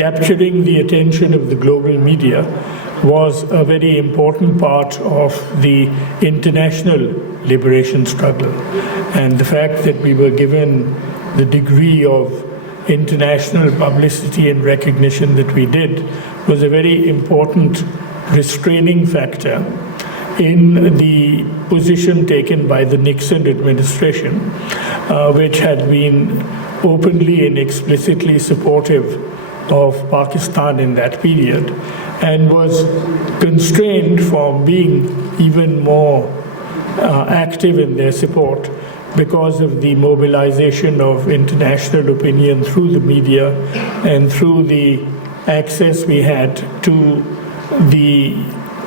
capturing the attention of the global media was a very important part of the international liberation struggle. And the fact that we were given the degree of international publicity and recognition that we did was a very important restraining factor in the position taken by the Nixon administration, which had been openly and explicitly supportive of Pakistan in that period, and was constrained from being even more active in their support because of the mobilization of international opinion through the media and through the access we had to the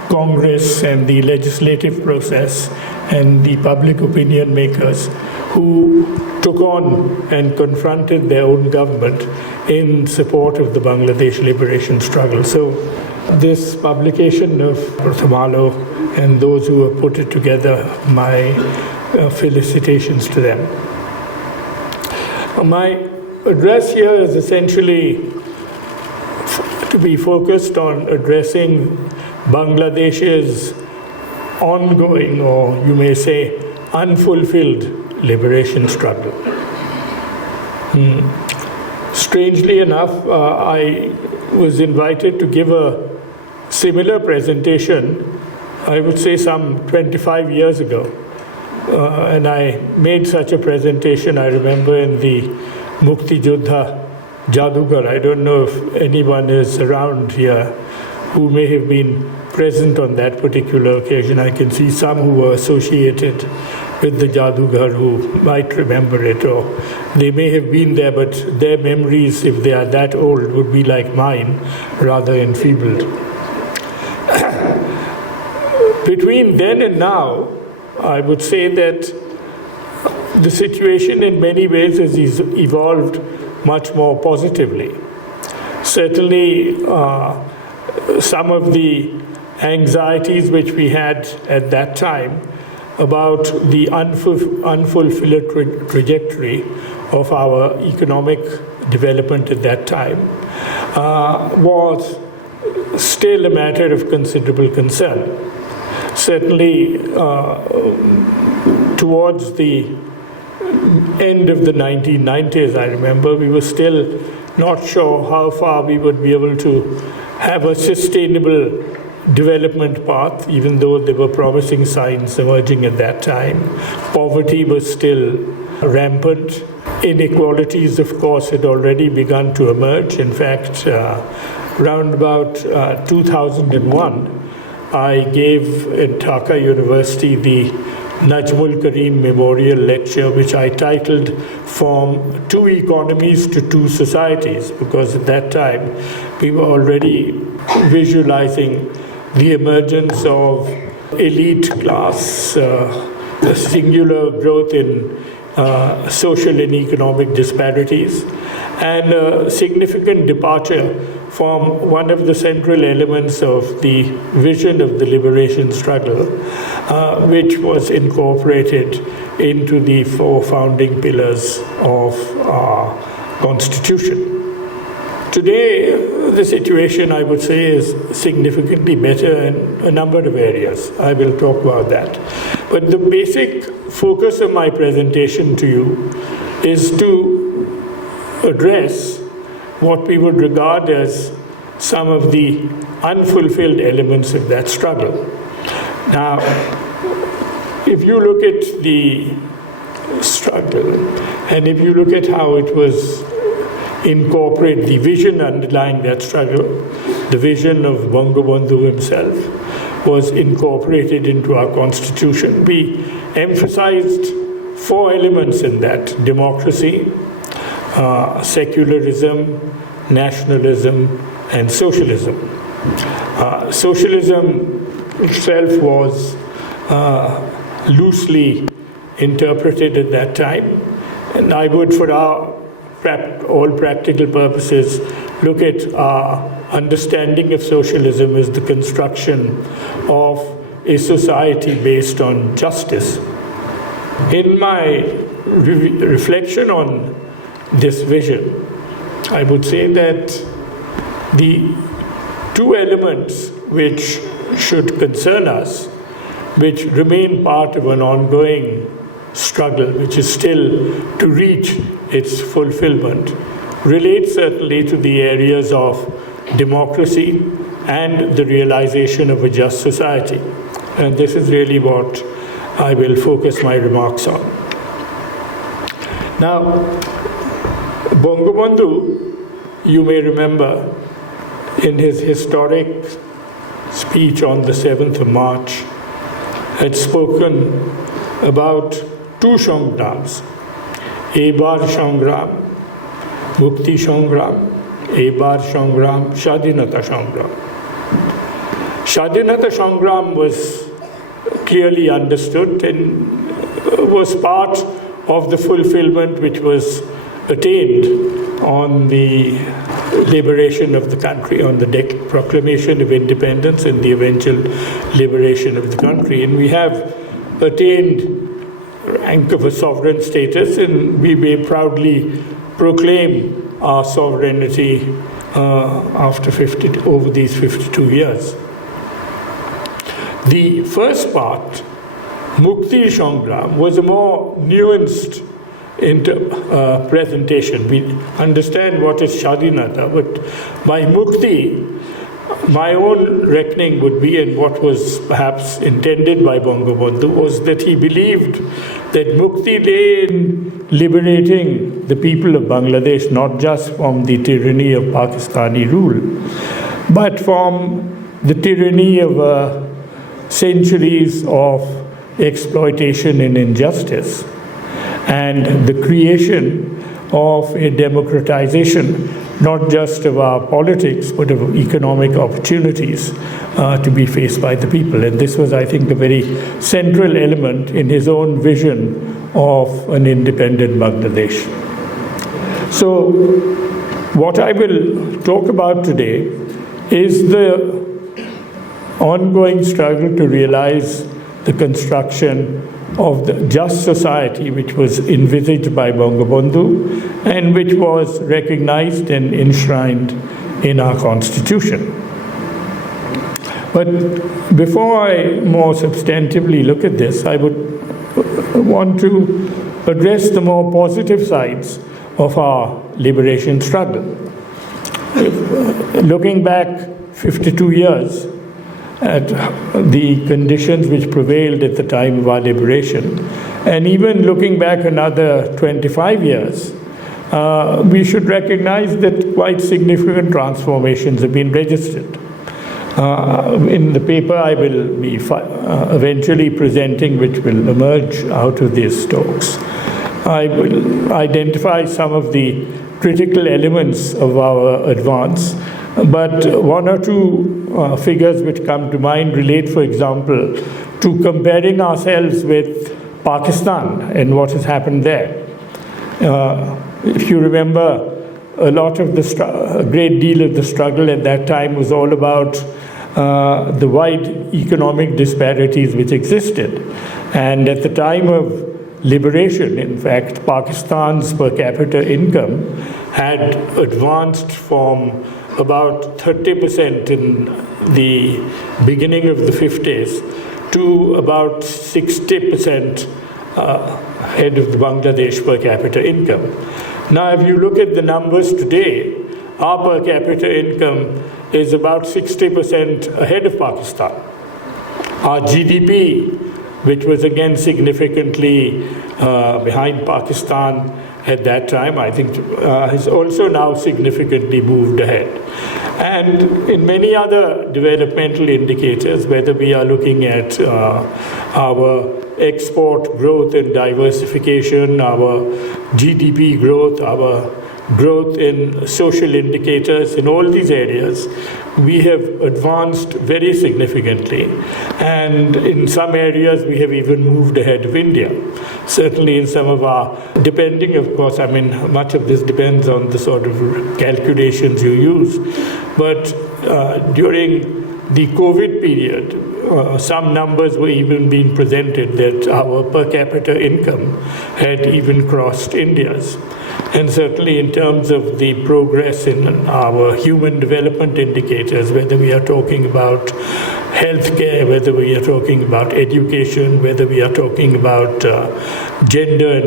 Congress and the legislative process and the public opinion makers who took on and confronted their own government in support of the Bangladesh liberation struggle. So this publication of Prothom Alo and those who have put it together, my felicitations to them. My address here is essentially to be focused on addressing Bangladesh's ongoing, or you may say, unfulfilled liberation struggle. Strangely enough, I was invited to give a similar presentation, I would say some 25 years ago. And I made such a presentation, I remember, in the Mukti Juddha Jadugar. I don't know if anyone is around here who may have been present on that particular occasion. I can see some who were associated with the Jadugar who might remember it, or they may have been there, but their memories, if they are that old, would be like mine, rather enfeebled. Between then and now, I would say that the situation in many ways has evolved much more positively. Certainly, some of the anxieties which we had at that time about the unfulfilled trajectory of our economic development at that time was still a matter of considerable concern. Certainly, towards the end of the 1990s, I remember, we were still not sure how far we would be able to have a sustainable development path, even though there were promising signs emerging at that time. Poverty was still rampant. Inequalities, of course, had already begun to emerge. In fact, round about 2001, I gave at Dhaka University the Abdul Karim Memorial Lecture, which I titled From Two Economies to Two Societies, because at that time we were already visualizing the emergence of elite class, the singular growth in social and economic disparities, and a significant departure from one of the central elements of the vision of the liberation struggle, which was incorporated into the four founding pillars of our Constitution. Today, the situation, I would say, is significantly better in a number of areas. I will talk about that. But the basic focus of my presentation to you is to address what we would regard as some of the unfulfilled elements of that struggle. Now, if you look at the struggle, and if you look at how it was incorporated, the vision underlying that struggle, the vision of Bangabandhu himself, was incorporated into our Constitution. We emphasized four elements in that: democracy, secularism, nationalism, and socialism. Socialism itself was loosely interpreted at that time, and I would, for all practical purposes, look at our understanding of socialism as the construction of a society based on justice. In my reflection on this vision, I would say that The two elements which should concern us, which remain part of an ongoing struggle, which is still to reach its fulfillment, relate certainly to the areas of democracy and the realization of a just society. And this is really what I will focus my remarks on. Now, Bangabandhu, you may remember, in his historic speech on the 7th of March, had spoken about two Shangrams, Ebar Shangram, Mukti Shangram, Ebar Shangram, Shadinata Shangram. Shadinata Shangram was clearly understood and was part of the fulfillment which was attained on the liberation of the country, on the proclamation of independence and the eventual liberation of the country. And we have attained rank of a sovereign status, and we may proudly proclaim our sovereignty over these 52 years. The first part, Mukti Shangram, was a more nuanced presentation. We understand what is Shadinata, but by Mukti, my own reckoning would be, and what was perhaps intended by Bangabandhu, was that he believed that Mukti lay in liberating the people of Bangladesh, not just from the tyranny of Pakistani rule, but from the tyranny of centuries of exploitation and injustice, and the creation of a democratization, not just of our politics, but of economic opportunities to be faced by the people. And this was, I think, a very central element in his own vision of an independent Bangladesh. So, what I will talk about today is the ongoing struggle to realize the construction of the just society which was envisaged by Bangabandhu and which was recognized and enshrined in our constitution. But before I more substantively look at this, I would want to address the more positive sides of our liberation struggle. Looking back 52 years, at the conditions which prevailed at the time of our liberation, and even looking back another 25 years, we should recognize that quite significant transformations have been registered. In the paper I will be eventually presenting, which will emerge out of these talks, I will identify some of the critical elements of our advance. But one or two figures which come to mind relate, for example, to comparing ourselves with Pakistan and what has happened there. If you remember, a great deal of the struggle at that time was all about the wide economic disparities which existed. And at the time of liberation, in fact, Pakistan's per capita income had advanced from about 30% in the beginning of the 50s to about 60% ahead of the Bangladesh per capita income. Now, if you look at the numbers today, our per capita income is about 60% ahead of Pakistan. Our GDP, which was again significantly behind Pakistan at that time, I think has also now significantly moved ahead. And in many other developmental indicators, whether we are looking at our export growth and diversification, our GDP growth, our growth in social indicators, in all these areas, we have advanced very significantly. And in some areas, we have even moved ahead of India. Certainly in some of our, depending, of course, I mean, much of this depends on the sort of calculations you use. But during the COVID period, some numbers were even being presented that our per capita income had even crossed India's. And certainly in terms of the progress in our human development indicators, whether we are talking about healthcare, whether we are talking about education, whether we are talking about gender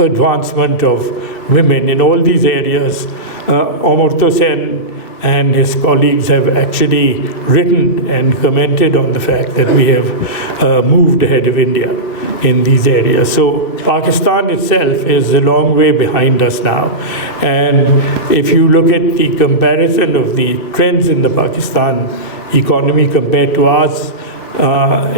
advancement of women, in all these areas, Amartya Sen and his colleagues have actually written and commented on the fact that we have moved ahead of India in these areas. So Pakistan itself is a long way behind us now. And if you look at the comparison of the trends in the Pakistan economy compared to ours,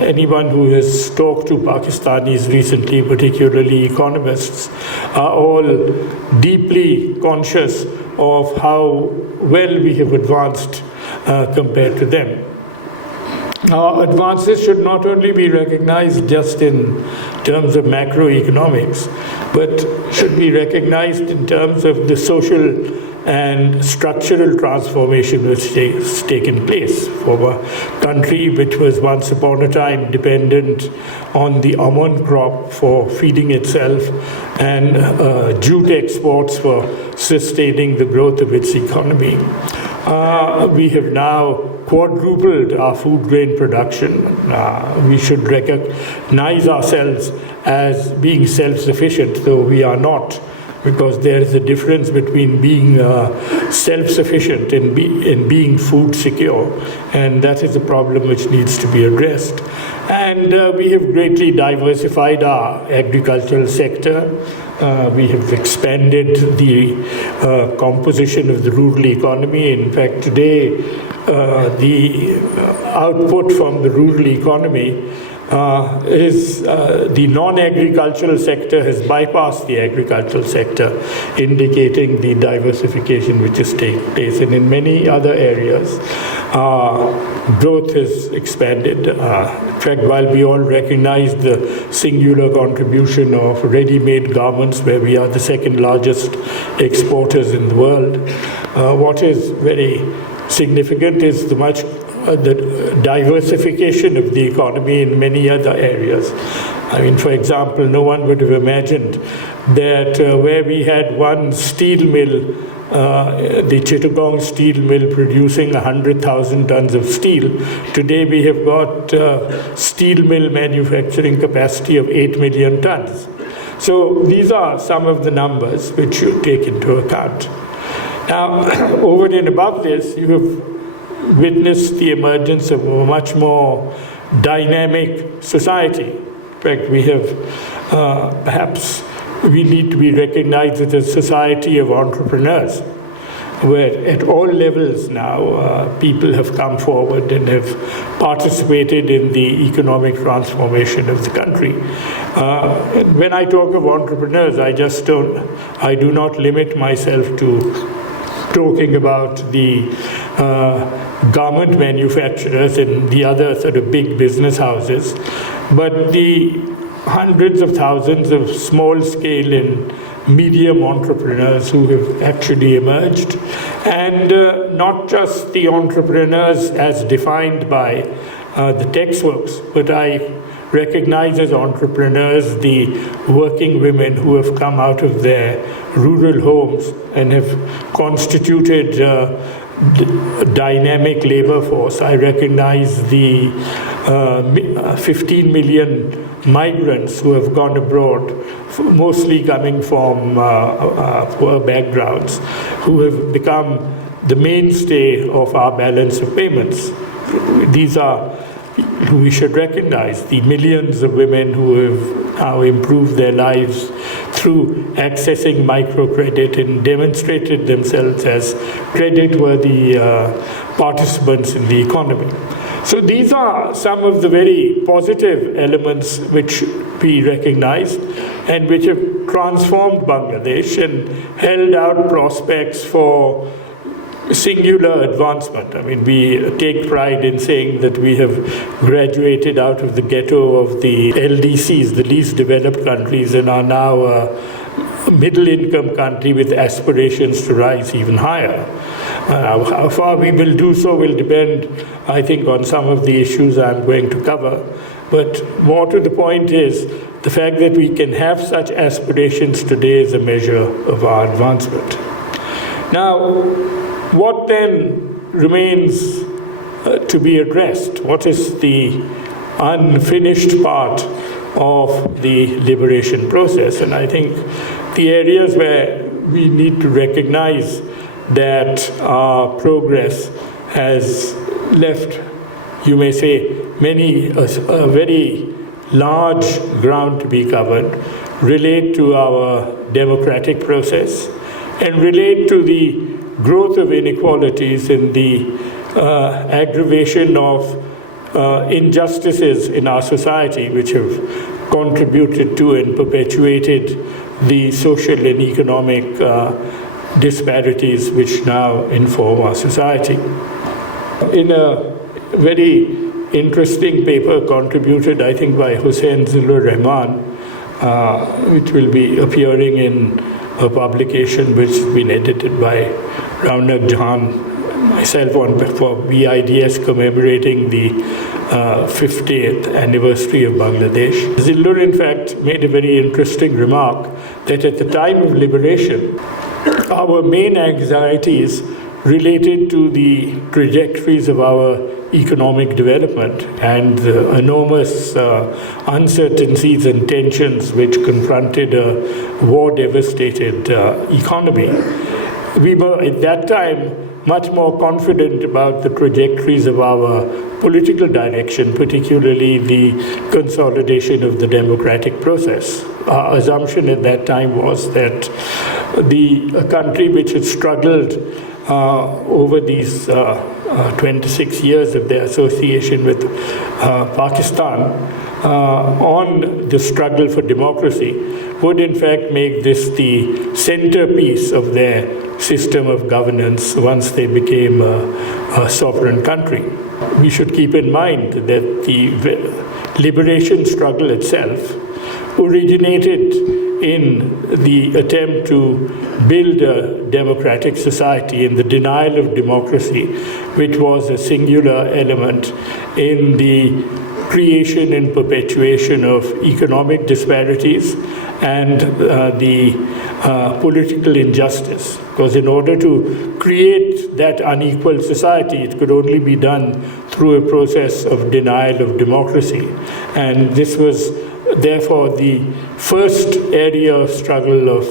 anyone who has talked to Pakistanis recently, particularly economists, are all deeply conscious of how well we have advanced compared to them. Our advances should not only be recognized just in terms of macroeconomics, but should be recognized in terms of the social and structural transformation which has taken place for a country which was once upon a time dependent on the almond crop for feeding itself and jute exports for sustaining the growth of its economy. We have now quadrupled our food grain production. We should recognize ourselves as being self-sufficient, though we are not, because there is a difference between being self-sufficient and being food secure, and that is a problem which needs to be addressed. And we have greatly diversified our agricultural sector. We have expanded the composition of the rural economy. In fact, today, the output from the rural economy is the non-agricultural sector has bypassed the agricultural sector, indicating the diversification which is taking place. And in many other areas, growth has expanded. In fact, while we all recognize the singular contribution of ready-made garments, where we are the second largest exporters in the world, what is very significant is the diversification of the economy in many other areas. I mean, for example, no one would have imagined that where we had one steel mill, the Chittagong steel mill producing 100,000 tons of steel, today we have got steel mill manufacturing capacity of 8 million tons. So these are some of the numbers which you take into account. Now, over and above this, you have witnessed the emergence of a much more dynamic society. In fact, we have perhaps we need to be recognized as a society of entrepreneurs, where at all levels now people have come forward and have participated in the economic transformation of the country. When I talk of entrepreneurs, I do not limit myself to talking about the garment manufacturers and the other sort of big business houses, but the hundreds of thousands of small-scale and medium entrepreneurs who have actually emerged, and not just the entrepreneurs as defined by the textbooks, but I recognize as entrepreneurs the working women who have come out of their rural homes and have constituted a dynamic labor force. I recognize the 15 million migrants who have gone abroad, mostly coming from poor backgrounds, who have become the mainstay of our balance of payments. These are who we should recognize, the millions of women who have now improved their lives through accessing microcredit and demonstrated themselves as credit-worthy participants in the economy. So these are some of the very positive elements which we recognized and which have transformed Bangladesh and held out prospects for singular advancement. I mean, we take pride in saying that we have graduated out of the ghetto of the LDCs, the least developed countries, and are now a middle-income country with aspirations to rise even higher. How far we will do so will depend, I think, on some of the issues I'm going to cover. But more to the point is the fact that we can have such aspirations today is a measure of our advancement. Now, what then remains to be addressed? What is the unfinished part of the liberation process? And I think the areas where we need to recognize that our progress has left, you may say, a very large ground to be covered, relate to our democratic process, and relate to the growth of inequalities and the aggravation of injustices in our society, which have contributed to and perpetuated the social and economic disparities which now inform our society. In a very interesting paper contributed, I think, by Hussain Zillur Rehman, which will be appearing in a publication which has been edited by Raunak Jahan, myself, for BIDS commemorating the 50th anniversary of Bangladesh. Zillur, in fact, made a very interesting remark that at the time of liberation, our main anxieties related to the trajectories of our economic development and the enormous uncertainties and tensions which confronted a war-devastated economy. We were at that time much more confident about the trajectories of our political direction, particularly the consolidation of the democratic process. Our assumption at that time was that a country which had struggled over these 26 years of their association with Pakistan on the struggle for democracy would in fact make this the centerpiece of their system of governance once they became a sovereign country. We should keep in mind that the liberation struggle itself originated in the attempt to build a democratic society, in the denial of democracy, which was a singular element in the creation and perpetuation of economic disparities and the political injustice. Because in order to create that unequal society, it could only be done through a process of denial of democracy. And this was therefore the first area of struggle of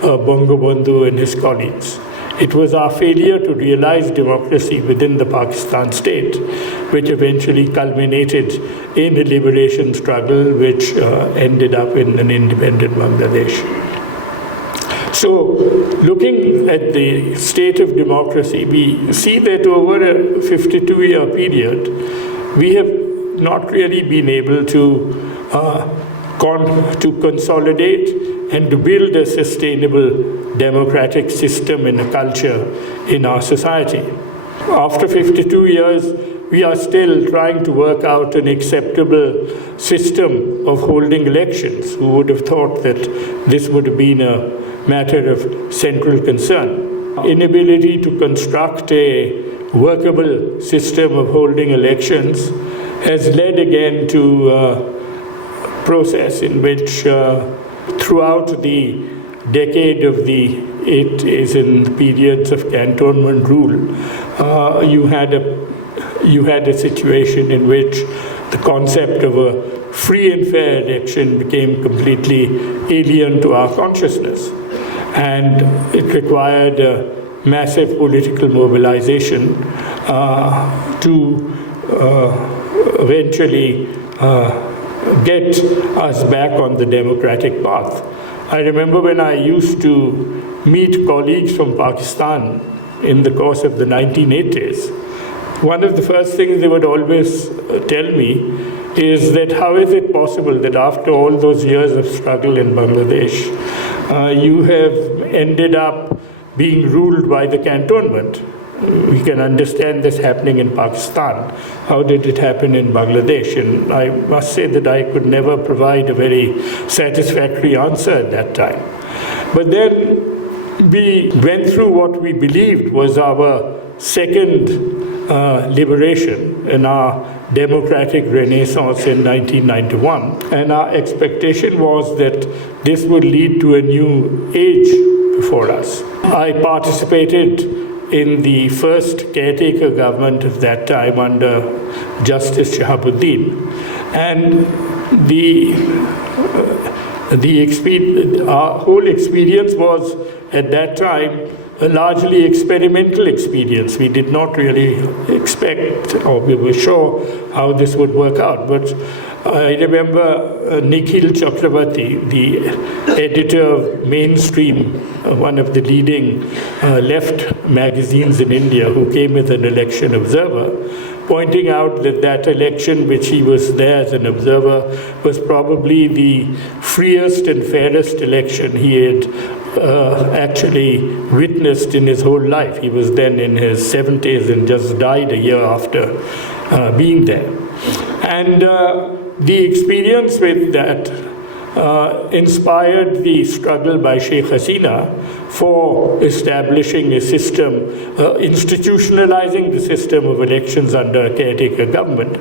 Bangabandhu and his colleagues. It was our failure to realize democracy within the Pakistan state, which eventually culminated in a liberation struggle which ended up in an independent Bangladesh. So, looking at the state of democracy, we see that over a 52-year period, we have not really been able to consolidate and to build a sustainable democratic system and a culture in our society. After 52 years, we are still trying to work out an acceptable system of holding elections. Who would have thought that this would have been a matter of central concern? Inability to construct a workable system of holding elections has led again to a process in which throughout the decade of the 80s and periods of cantonment rule, you had a situation in which the concept of a free and fair election became completely alien to our consciousness. And it required a massive political mobilization to eventually get us back on the democratic path. I remember when I used to meet colleagues from Pakistan in the course of the 1980s, one of the first things they would always tell me is that how is it possible that after all those years of struggle in Bangladesh, you have ended up being ruled by the cantonment? We can understand this happening in Pakistan. How did it happen in Bangladesh? And I must say that I could never provide a very satisfactory answer at that time. But then we went through what we believed was our second liberation and our democratic renaissance in 1991, and our expectation was that this would lead to a new age before us. I participated in the first caretaker government of that time under Justice Shahabuddin, and our whole experience was at that time a largely experimental experience. We did not really expect, or we were sure how this would work out. But I remember Nikhil Chakravarti, the editor of Mainstream, one of the leading left magazines in India, who came as an election observer, pointing out that that election, which he was there as an observer, was probably the freest and fairest election he had actually witnessed in his whole life. He was then in his 70s and just died a year after being there. And the experience with that inspired the struggle by Sheikh Hasina for establishing a system, institutionalizing the system of elections under a caretaker government.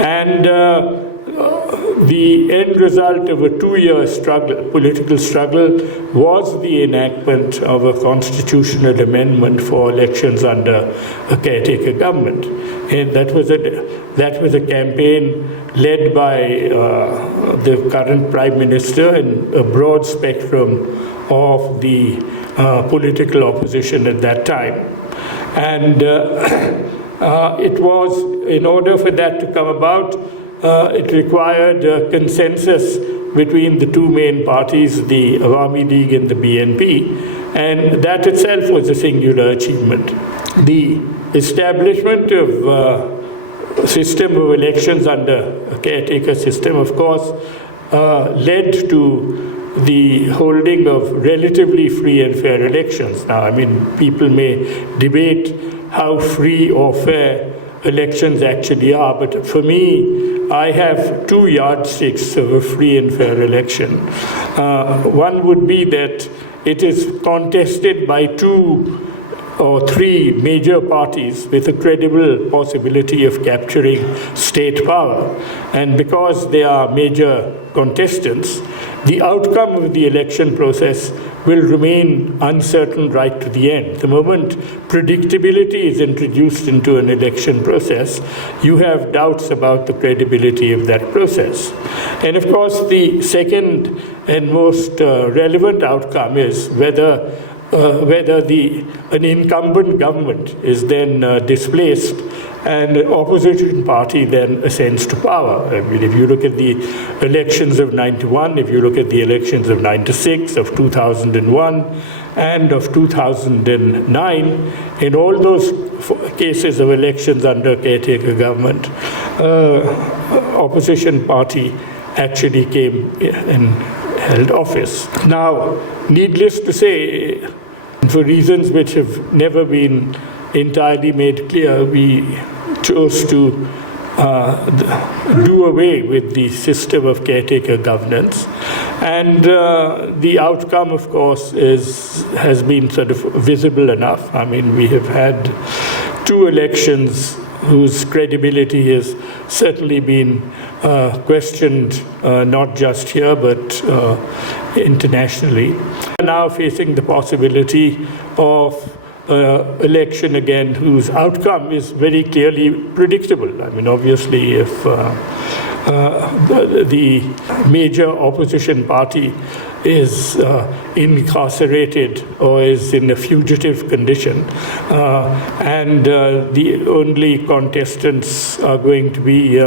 And the end result of a 2-year struggle, political struggle, was the enactment of a constitutional amendment for elections under a caretaker government. And that was a campaign led by the current Prime Minister and a broad spectrum of the political opposition at that time. And it was, in order for that to come about, it required a consensus between the two main parties, the Awami League and the BNP, and that itself was a singular achievement. The establishment of a system of elections under a caretaker system, of course, led to the holding of relatively free and fair elections. Now, I mean, people may debate how free or fair elections actually are, but for me, I have two yardsticks of a free and fair election. One would be that it is contested by 2 or 3 major parties with a credible possibility of capturing state power. And because they are major contestants, the outcome of the election process will remain uncertain right to the end. The moment predictability is introduced into an election process, you have doubts about the credibility of that process. And of course, the second and most relevant outcome is whether an incumbent government is then displaced and the opposition party then ascends to power. I mean, if you look at the elections of 91, if you look at the elections of 96, of 2001, and of 2009, in all those cases of elections under caretaker government, opposition party actually came and held office. Now, needless to say, for reasons which have never been entirely made clear, we chose to do away with the system of caretaker governance. And the outcome, of course, has been sort of visible enough. I mean, we have had 2 elections whose credibility has certainly been questioned, not just here, but internationally. We are now facing the possibility of election again whose outcome is very clearly predictable. I mean, obviously, if the major opposition party is incarcerated or is in a fugitive condition, and the only contestants are going to be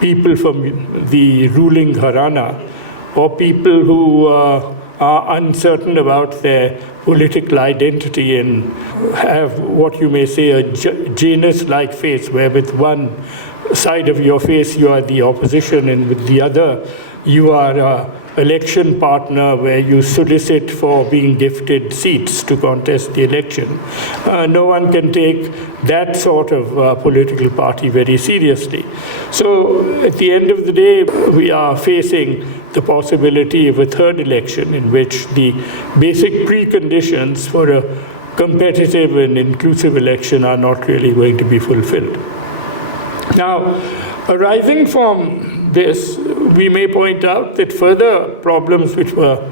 people from the ruling Gharana or people who are uncertain about their political identity and have what you may say a Janus-like face, where with one side of your face you are the opposition and with the other you are an election partner where you solicit for being gifted seats to contest the election. No one can take that sort of political party very seriously. So at the end of the day, we are facing the possibility of a third election in which the basic preconditions for a competitive and inclusive election are not really going to be fulfilled. Now, Arising from this, we may point out that further problems which were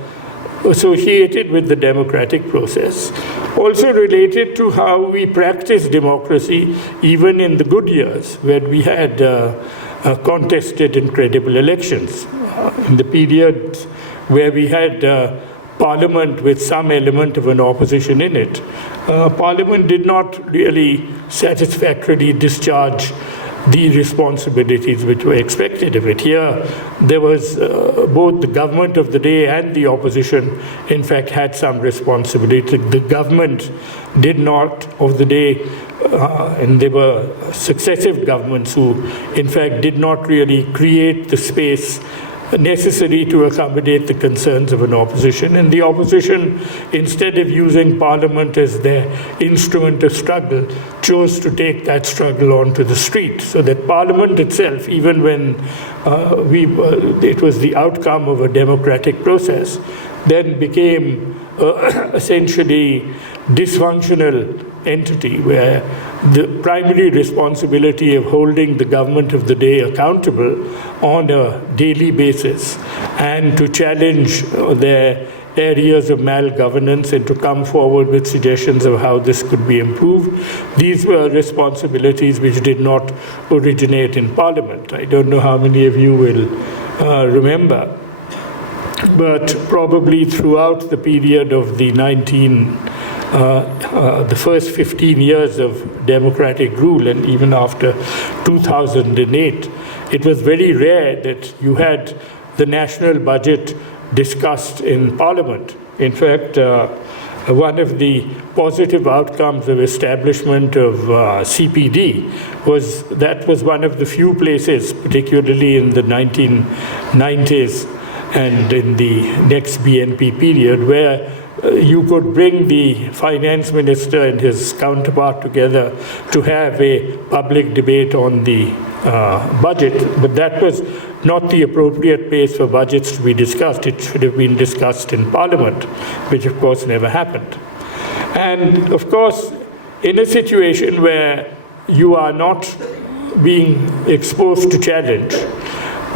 associated with the democratic process also related to how we practice democracy even in the good years when we had contested and credible elections. In the period where we had parliament with some element of an opposition in it, parliament did not really satisfactorily discharge the responsibilities which were expected of it. Here, there was both the government of the day and the opposition, in fact, had some responsibility. The government did not of the day, and there were successive governments who, in fact, did not really create the space necessary to accommodate the concerns of an opposition. And the opposition, instead of using parliament as their instrument of struggle, chose to take that struggle onto the street. So that parliament itself, even when it was the outcome of a democratic process, then became essentially dysfunctional entity where the primary responsibility of holding the government of the day accountable on a daily basis and to challenge their areas of malgovernance and to come forward with suggestions of how this could be improved. These were responsibilities which did not originate in Parliament. I don't know how many of you will remember, but probably throughout the period of the first 15 years of democratic rule, and even after 2008, it was very rare that you had the national budget discussed in Parliament. In fact, one of the positive outcomes of establishment of CPD was that was one of the few places, particularly in the 1990s and in the next BNP period, where you could bring the finance minister and his counterpart together to have a public debate on the budget, but that was not the appropriate place for budgets to be discussed. It should have been discussed in Parliament, which of course never happened. And of course, in a situation where you are not being exposed to challenge,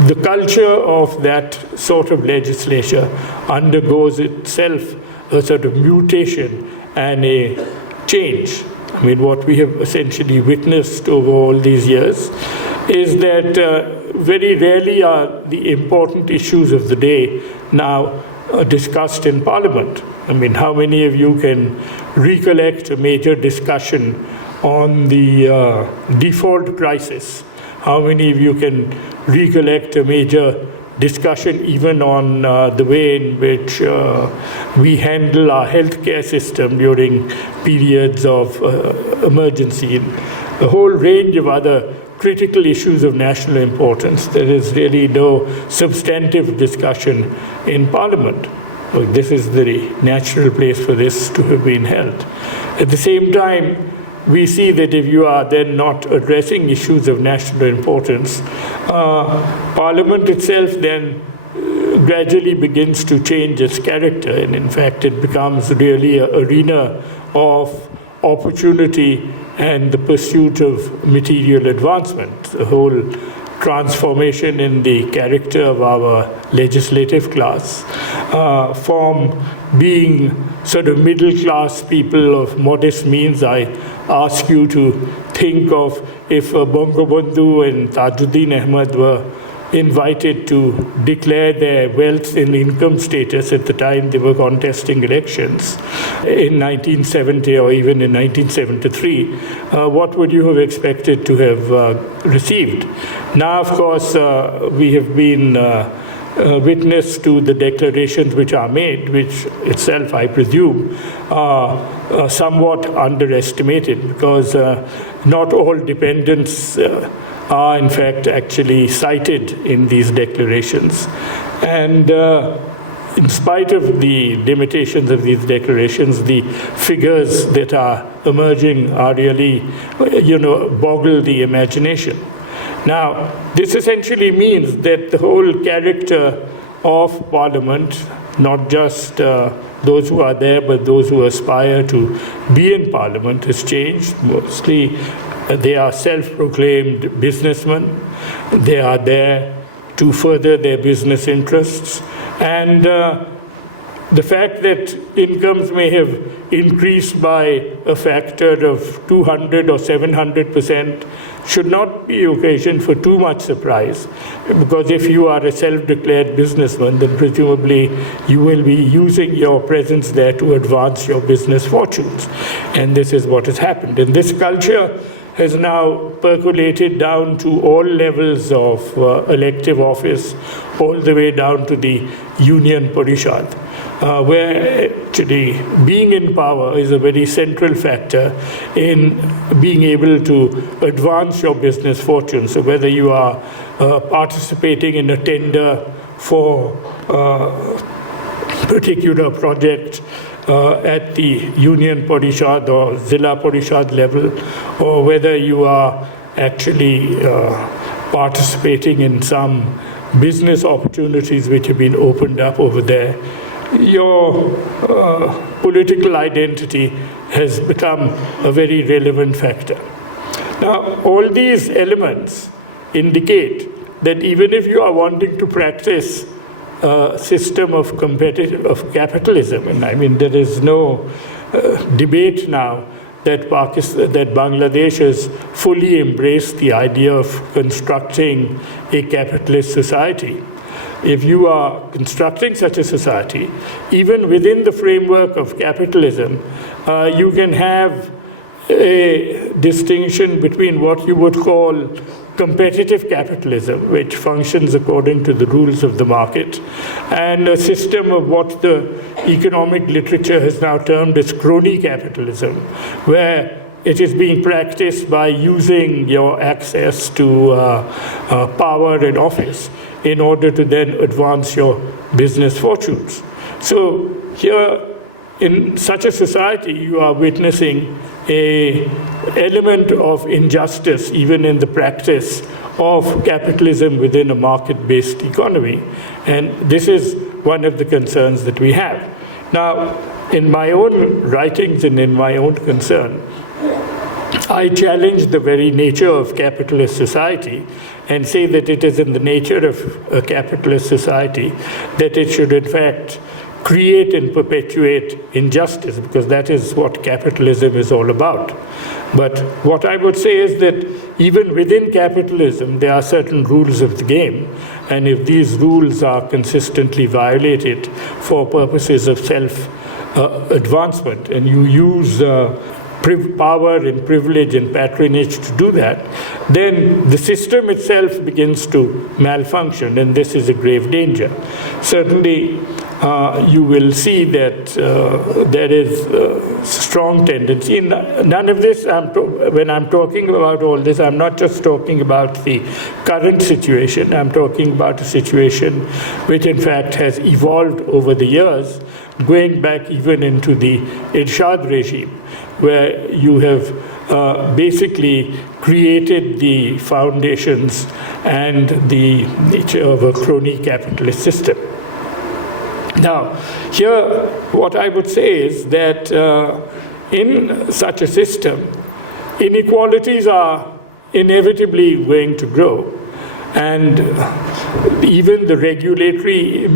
the culture of that sort of legislature undergoes itself a sort of mutation and a change. I mean, what we have essentially witnessed over all these years is that very rarely are the important issues of the day now discussed in Parliament. I mean, how many of you can recollect a major discussion on the default crisis? How many of you can recollect a major discussion even on the way in which we handle our healthcare system during periods of emergency, and a whole range of other critical issues of national importance? There is really no substantive discussion in Parliament. Well, this is the natural place for this to have been held. At the same time, we see that if you are then not addressing issues of national importance, Parliament itself then gradually begins to change its character, and in fact it becomes really an arena of opportunity and the pursuit of material advancement. The whole transformation in the character of our legislative class from being sort of middle-class people of modest means. I ask you to think of if Bangabandhu and Tajuddin Ahmed were invited to declare their wealth and income status at the time they were contesting elections in 1970 or even in 1973, what would you have expected to have received? Now, of course, we have been witness to the declarations which are made, which itself, I presume, are somewhat underestimated, because not all dependents are in fact actually cited in these declarations. And in spite of the limitations of these declarations, the figures that are emerging are really, boggle the imagination. Now, this essentially means that the whole character of Parliament, not just those who are there, but those who aspire to be in Parliament, has changed. Mostly They are self-proclaimed businessmen. They are there to further their business interests. And the fact that incomes may have increased by a factor of 200 or 700% should not be occasion for too much surprise, because if you are a self-declared businessman, then presumably you will be using your presence there to advance your business fortunes. And this is what has happened. And this culture has now percolated down to all levels of elective office, all the way down to the Union Parishad, where actually being in power is a very central factor in being able to advance your business fortune. So whether you are participating in a tender for a particular project at the Union Parishad or Zilla Parishad level, or whether you are actually participating in some business opportunities which have been opened up over there, your political identity has become a very relevant factor. Now, all these elements indicate that even if you are wanting to practice a system of capitalism, and I mean there is no debate now that Bangladesh has fully embraced the idea of constructing a capitalist society. If you are constructing such a society, even within the framework of capitalism, you can have a distinction between what you would call competitive capitalism, which functions according to the rules of the market, and a system of what the economic literature has now termed as crony capitalism, where it is being practiced by using your access to power and office in order to then advance your business fortunes. So here, in such a society, you are witnessing an element of injustice even in the practice of capitalism within a market-based economy. And this is one of the concerns that we have. Now, in my own writings and in my own concern, I challenge the very nature of capitalist society and say that it is in the nature of a capitalist society that it should in fact create and perpetuate injustice, because that is what capitalism is all about. But what I would say is that even within capitalism, there are certain rules of the game, and if these rules are consistently violated for purposes of self-advancement, and you use power and privilege and patronage to do that, then the system itself begins to malfunction, and this is a grave danger. Certainly, you will see that there is a strong tendency. None of this, when I'm talking about all this, I'm not just talking about the current situation. I'm talking about a situation which, in fact, has evolved over the years, going back even into the Irshad regime, where you have basically created the foundations and the nature of a crony capitalist system. Now, here, what I would say is that in such a system, inequalities are inevitably going to grow, and even the regulatory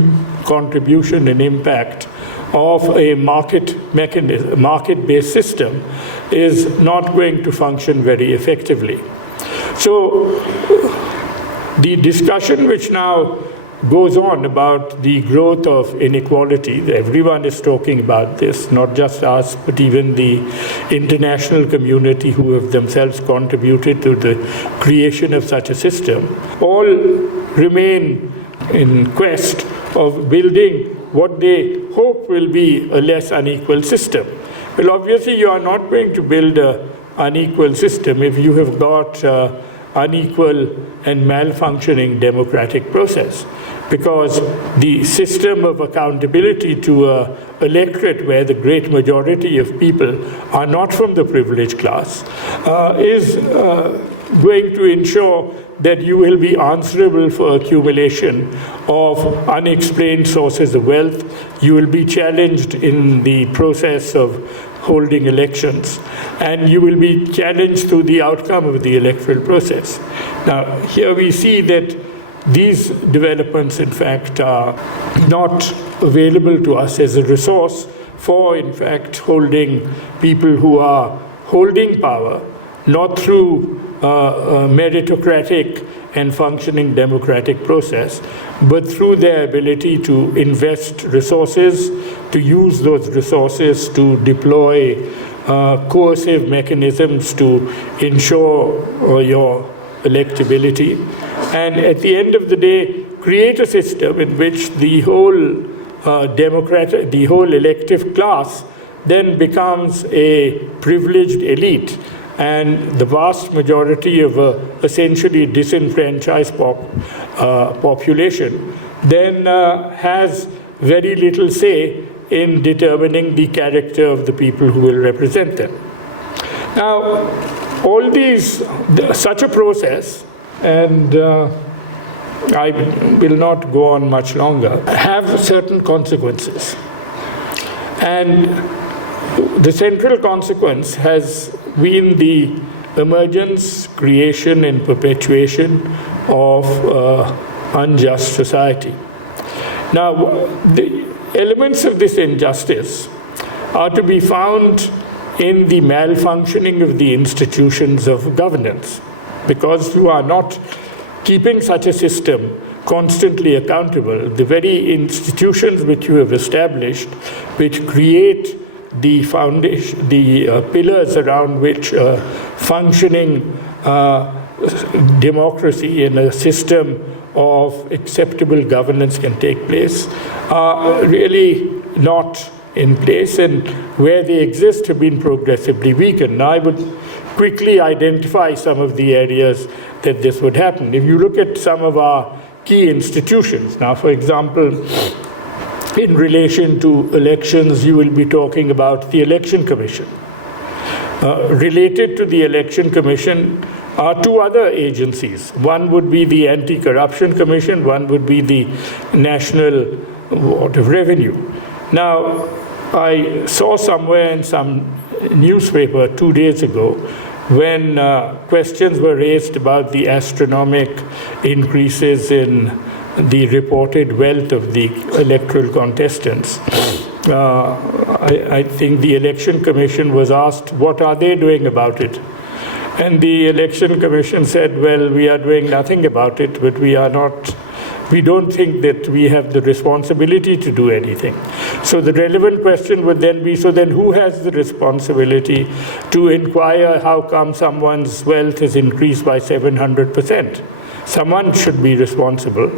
contribution and impact of a market-based system is not going to function very effectively. So the discussion which now goes on about the growth of inequality, everyone is talking about this, not just us, but even the international community who have themselves contributed to the creation of such a system, all remain in quest of building what they hope will be a less unequal system. Well, obviously, you are not going to build an unequal system if you have got unequal and malfunctioning democratic process, because the system of accountability to an electorate where the great majority of people are not from the privileged class is going to ensure that you will be answerable for accumulation of unexplained sources of wealth. You will be challenged in the process of holding elections, and you will be challenged through the outcome of the electoral process. Now, here we see that these developments, in fact, are not available to us as a resource for, in fact, holding people who are holding power, not through a meritocratic and functioning democratic process, but through their ability to invest resources, to use those resources to deploy coercive mechanisms to ensure your electability, and at the end of the day, create a system in which the whole the whole elective class then becomes a privileged elite, and the vast majority of essentially disenfranchised population then has very little say in determining the character of the people who will represent them. Now, all these, such a process, and I will not go on much longer, have certain consequences. And the central consequence has been the emergence, creation, and perpetuation of unjust society. Now, the elements of this injustice are to be found in the malfunctioning of the institutions of governance, because you are not keeping such a system constantly accountable. The very institutions which you have established, which create the foundation, the pillars around which functioning democracy in a system of acceptable governance can take place, are really not in place, and where they exist have been progressively weakened. Now, I would quickly identify some of the areas that this would happen. If you look at some of our key institutions, now, for example, in relation to elections, you will be talking about the Election Commission. Related to the Election Commission are two other agencies. One would be the Anti-Corruption Commission, one would be the National Board of Revenue. Now, I saw somewhere in some newspaper 2 days ago when questions were raised about the astronomical increases in the reported wealth of the electoral contestants. I think the Election Commission was asked, what are they doing about it? And the Election Commission said, well, we are doing nothing about it, but we don't think that we have the responsibility to do anything. So the relevant question would then be, so then who has the responsibility to inquire how come someone's wealth has increased by 700%? Someone should be responsible.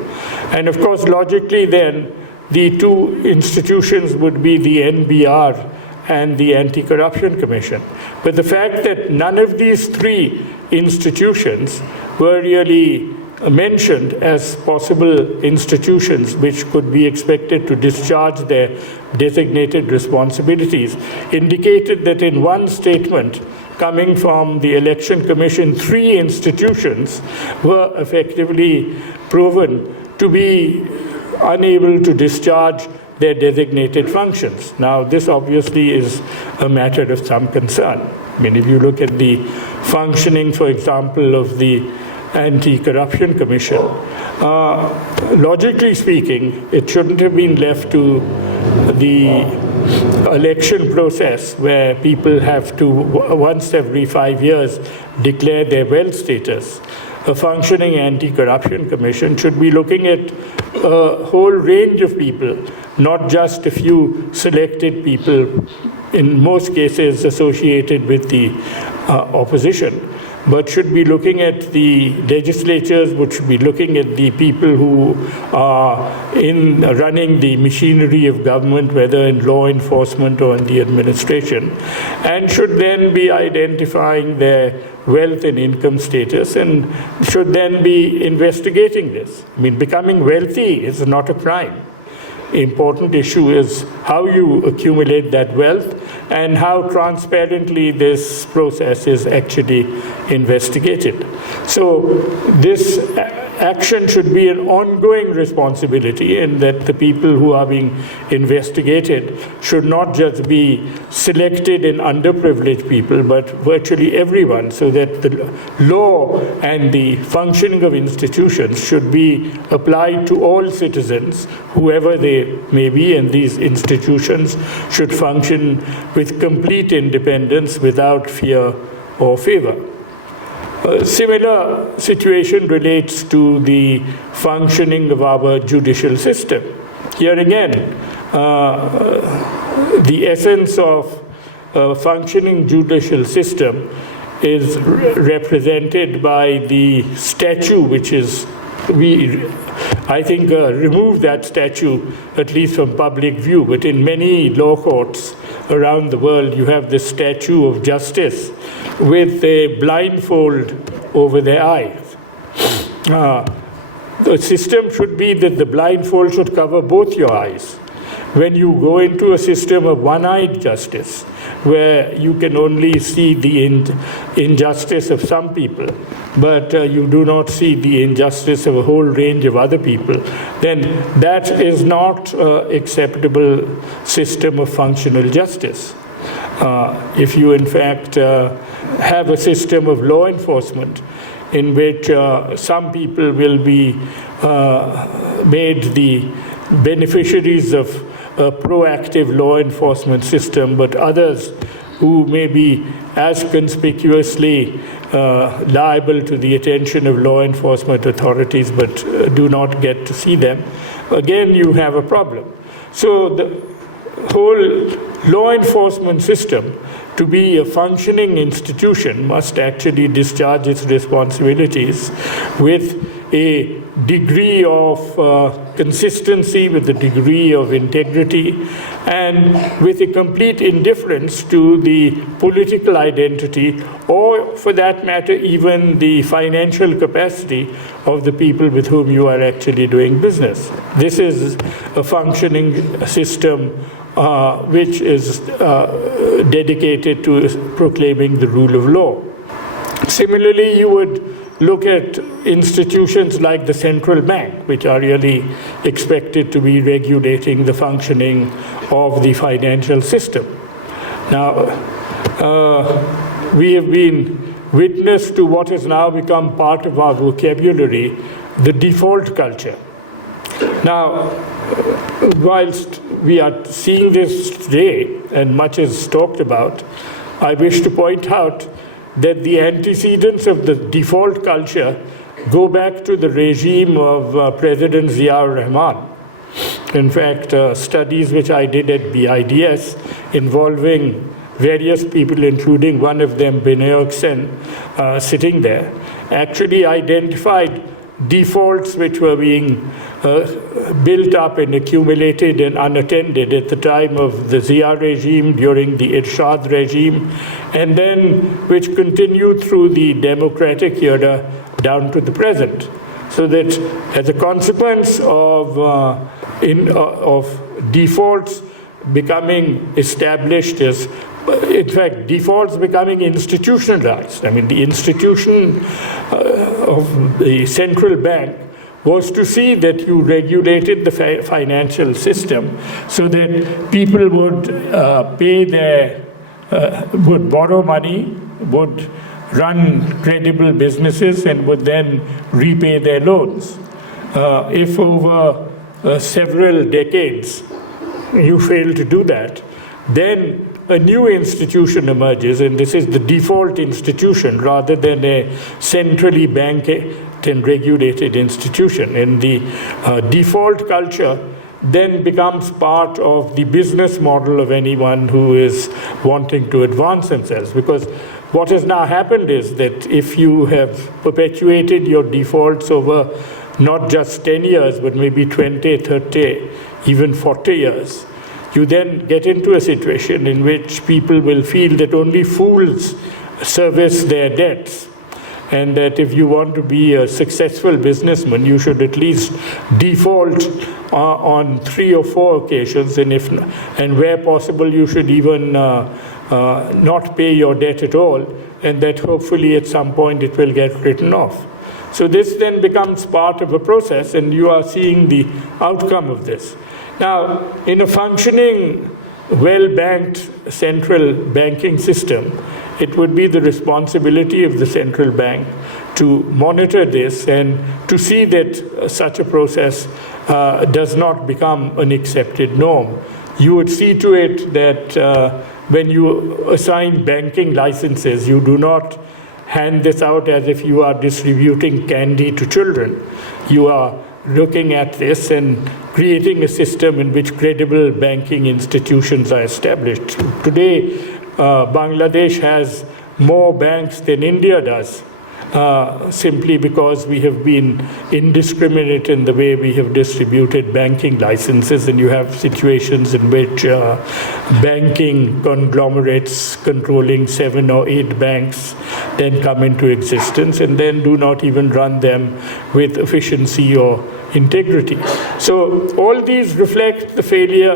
And of course, logically then, the two institutions would be the NBR and the Anti-Corruption Commission. But the fact that none of these three institutions were really mentioned as possible institutions which could be expected to discharge their designated responsibilities indicated that in one statement coming from the Election Commission, three institutions were effectively proven to be unable to discharge their designated functions. Now, this obviously is a matter of some concern. I mean, if you look at the functioning, for example, of the Anti-Corruption Commission, logically speaking, it shouldn't have been left to the election process where people have to, once every 5 years, declare their wealth status. A functioning Anti-Corruption Commission should be looking at a whole range of people, not just a few selected people, in most cases associated with the opposition, but should be looking at the legislatures, which should be looking at the people who are in running the machinery of government, whether in law enforcement or in the administration, and should then be identifying their wealth and income status, and should then be investigating this. I mean, becoming wealthy is not a crime. Important issue is how you accumulate that wealth and how transparently this process is actually investigated. So this action should be an ongoing responsibility, and that the people who are being investigated should not just be selected and underprivileged people, but virtually everyone, so that the law and the functioning of institutions should be applied to all citizens, whoever they may be, and these institutions should function with complete independence without fear or favor. A similar situation relates to the functioning of our judicial system. Here again, the essence of a functioning judicial system is represented by the statue, which is, I think, remove that statue at least from public view, but in many law courts around the world you have this statue of justice with a blindfold over their eyes. The system should be that the blindfold should cover both your eyes. When you go into a system of one-eyed justice, where you can only see the injustice of some people, but you do not see the injustice of a whole range of other people, then that is not an acceptable system of functional justice. If you, in fact, have a system of law enforcement in which some people will be made the beneficiaries of a proactive law enforcement system, but others who may be as conspicuously liable to the attention of law enforcement authorities but do not get to see them, again you have a problem. So the whole law enforcement system, to be a functioning institution, must actually discharge its responsibilities with a degree of consistency, with a degree of integrity, and with a complete indifference to the political identity, or for that matter, even the financial capacity of the people with whom you are actually doing business. This is a functioning system which is dedicated to proclaiming the rule of law. Similarly, you would look at institutions like the central bank, which are really expected to be regulating the functioning of the financial system. Now, we have been witness to what has now become part of our vocabulary, the default culture. Now, whilst we are seeing this today, and much is talked about, I wish to point out that the antecedents of the default culture go back to the regime of President Ziaur Rahman. In fact, studies which I did at BIDS involving various people, including one of them, Binoy Sen, sitting there, actually identified defaults which were being built up and accumulated and unattended at the time of the Zia regime, during the Irshad regime, and then which continued through the democratic era down to the present. So that as a consequence of defaults becoming established as, in fact, defaults becoming institutionalized. I mean, the institution of the central bank was to see that you regulated the financial system so that people would would borrow money, would run credible businesses, and would then repay their loans. If over several decades you fail to do that, then a new institution emerges, and this is the default institution rather than a centrally banked and regulated institution. And the default culture then becomes part of the business model of anyone who is wanting to advance themselves. Because what has now happened is that if you have perpetuated your defaults over not just 10 years, but maybe 20, 30, even 40 years, you then get into a situation in which people will feel that only fools service their debts, and that if you want to be a successful businessman, you should at least default on 3 or 4 occasions, and where possible, you should even not pay your debt at all, and that hopefully at some point it will get written off. So this then becomes part of a process, and you are seeing the outcome of this. Now, in a functioning, well-banked central banking system, it would be the responsibility of the central bank to monitor this and to see that such a process does not become an accepted norm. You would see to it that when you assign banking licenses, you do not hand this out as if you are distributing candy to children. You are looking at this and creating a system in which credible banking institutions are established. Today, Bangladesh has more banks than India does, simply because we have been indiscriminate in the way we have distributed banking licenses, and you have situations in which banking conglomerates controlling 7 or 8 banks then come into existence and then do not even run them with efficiency or integrity. So all these reflect the failure,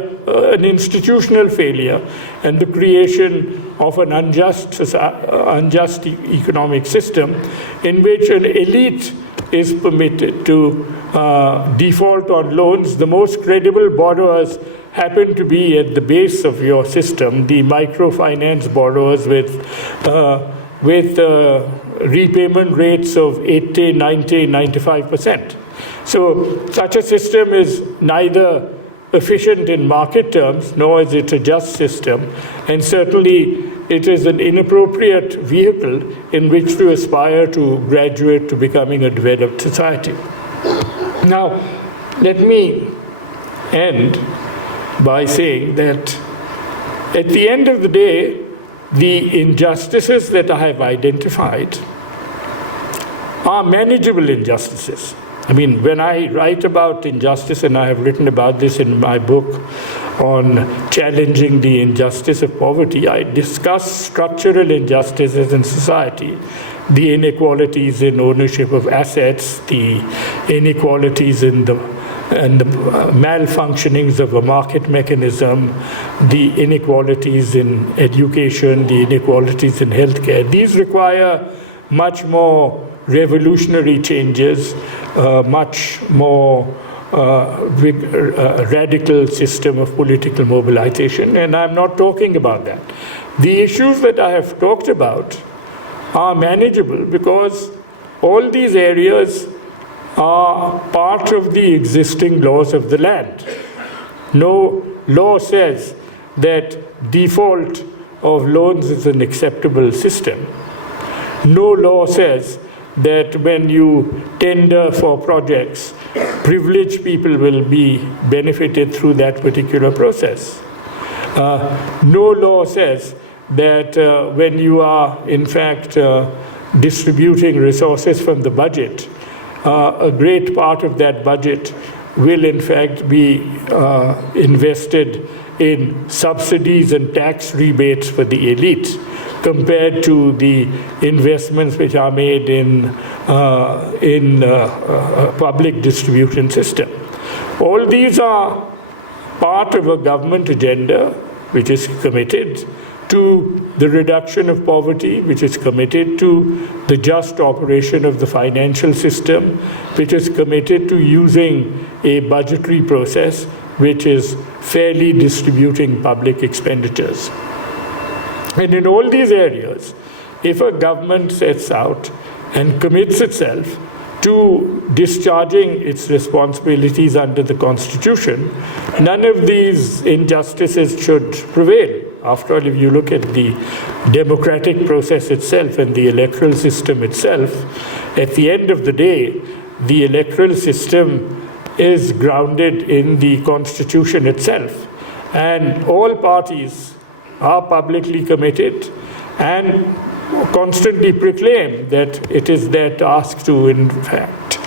an institutional failure, and the creation of an unjust economic system in which an elite is permitted to default on loans. The most credible borrowers happen to be at the base of your system, the microfinance borrowers with repayment rates of 80, 90, 95%. So such a system is neither efficient in market terms, nor is it a just system, and certainly it is an inappropriate vehicle in which to aspire to graduate to becoming a developed society. Now, let me end by saying that at the end of the day, the injustices that I have identified are manageable injustices. I mean, when I write about injustice, and I have written about this in my book on challenging the injustice of poverty, I discuss structural injustices in society, the inequalities in ownership of assets, the inequalities in the malfunctionings of a market mechanism, the inequalities in education, the inequalities in healthcare. These require much more revolutionary changes, much more radical system of political mobilization, and I'm not talking about that. The issues that I have talked about are manageable because all these areas are part of the existing laws of the land. No law says that default of loans is an acceptable system. No law says that when you tender for projects, privileged people will be benefited through that particular process. No law says that when you are, in fact, distributing resources from the budget, a great part of that budget will, in fact, be invested in subsidies and tax rebates for the elite, compared to the investments which are made in a public distribution system. All these are part of a government agenda which is committed to the reduction of poverty, which is committed to the just operation of the financial system, which is committed to using a budgetary process which is fairly distributing public expenditures. And in all these areas, if a government sets out and commits itself to discharging its responsibilities under the Constitution, none of these injustices should prevail. After all, if you look at the democratic process itself and the electoral system itself, at the end of the day, the electoral system is grounded in the Constitution itself. And all parties are publicly committed and constantly proclaim that it is their task to, in fact,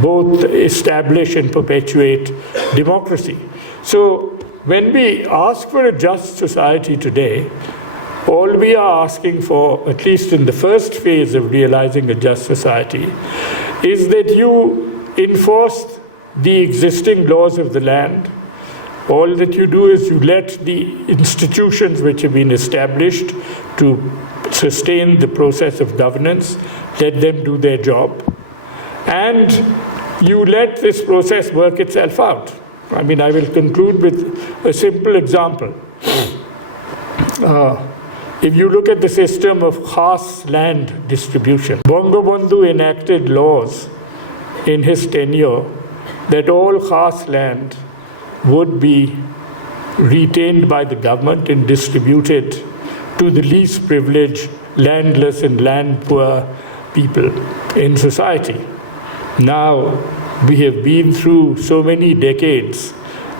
both establish and perpetuate democracy. So when we ask for a just society today, all we are asking for, at least in the first phase of realizing a just society, is that you enforce the existing laws of the land. All that you do is you let the institutions which have been established to sustain the process of governance, let them do their job. and you let this process work itself out. I mean, I will conclude with a simple example. If you look at the system of khas land distribution, Bangabandhu enacted laws in his tenure that all khas land would be retained by the government and distributed to the least privileged, landless and land poor people in society. Now, we have been through so many decades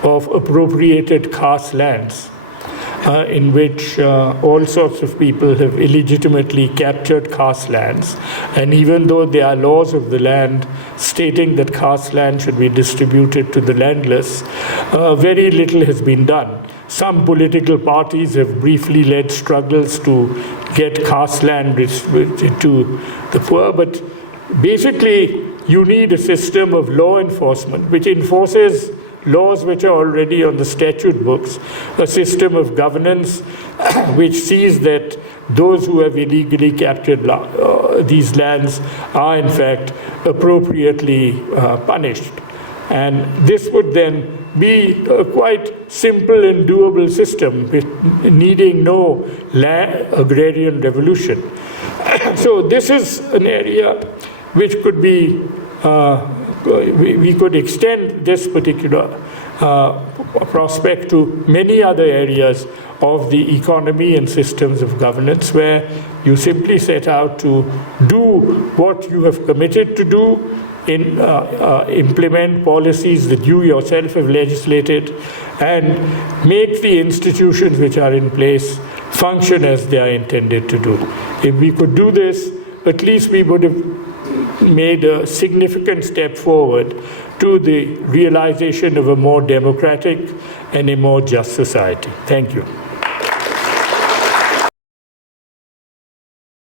of appropriated khas lands in which all sorts of people have illegitimately captured khas lands. And even though there are laws of the land stating that khas land should be distributed to the landless, very little has been done. Some political parties have briefly led struggles to get khas land distributed to the poor, but basically you need a system of law enforcement which enforces laws which are already on the statute books, a system of governance which sees that those who have illegally captured these lands are in fact appropriately punished. And this would then be a quite simple and doable system with needing no agrarian revolution. So this is an area which could be we could extend this particular prospect to many other areas of the economy and systems of governance, where you simply set out to do what you have committed to do, implement policies that you yourself have legislated, and make the institutions which are in place function as they are intended to do. If we could do this, at least we would have made a significant step forward to the realization of a more democratic and a more just society. Thank you.